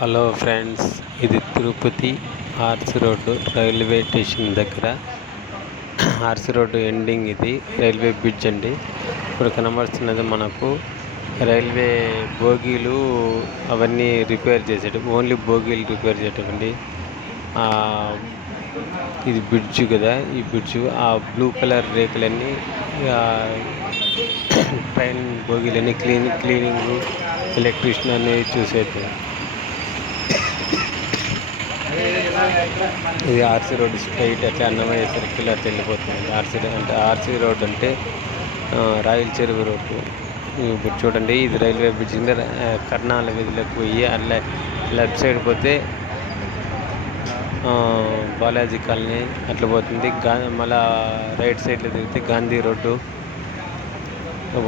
Hello friends, ఇది Tirupati RC road railway station దగ్గర. RC road ending ఇది రైల్వే బ్రిడ్జ్ అండి. ఇప్పుడు కనబడుతున్నది మనకు రైల్వే బోగీలు అవన్నీ రిపేర్ చేసేటి, ఓన్లీ బోగీలు రిపేర్ చేయటండి. ఇది బ్రిడ్జ్ కదా, ఈ బ్రిడ్జ్ ఆ బ్లూ కలర్ రేకులన్నీ ట్రైన్ బోగీలన్నీ క్లీనింగ్ ఎలక్ట్రీషియన్ అనేది చూసేది. ఇది ఆర్సీ రోడ్ స్ట్రైట్ అట్లా అన్నమయ్య సర్కిల్ అట్లా వెళ్ళిపోతుంది. ఆర్సీ రోడ్ అంటే రాయల చెరువు రోడ్డు. ఇప్పుడు చూడండి, ఇది రైల్వే బ్రిడ్జ్ కింద కర్నాల వీధిలోకి పోయి అట్లా లెఫ్ట్ సైడ్ పోతే బాలాజీ కాలనీ అట్లా పోతుంది. మళ్ళా రైట్ సైడ్లో తిరిగితే గాంధీ రోడ్డు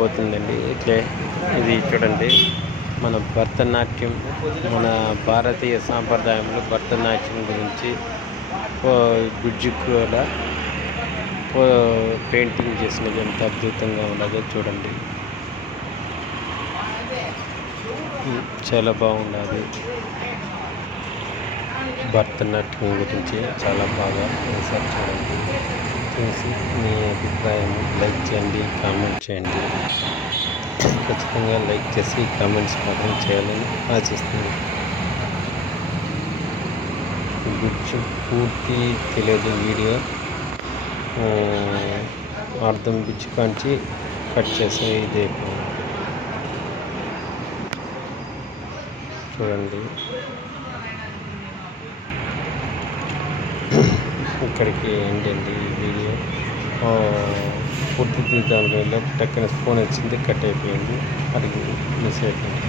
పోతుందండి. ఇట్లే ఇది చూడండి, మన భరతనాట్యం, మన భారతీయ సాంప్రదాయంలో భరతనాట్యం గురించి బ్రిడ్జి కూడా పెయింటింగ్ చేసినది ఎంత అద్భుతంగా ఉన్నదో చూడండి. చాలా బాగున్నది. భరతనాట్యం గురించి చాలా బాగా వేశారు చూడండి. చూసి మీ అభిప్రాయం లైక్ చేయండి, కామెంట్ చేయండి. ఖచ్చితంగా లైక్ చేసి కామెంట్స్ మాత్రం చేయాలని ఆశిస్తున్నాను. బ్రిడ్జ్ పూర్తి తెలియదు వీడియో, అర్థం బ్రిడ్జ్ కాంచి కట్ చేసే ఇదే చూడండి. ఇక్కడికి ఏంటండి ఈ వీడియో పూర్తి తీద్దాం. టక్కన ఫోన్ వచ్చింది, కట్ అయిపోయింది. అది మిస్ అయిపోయింది.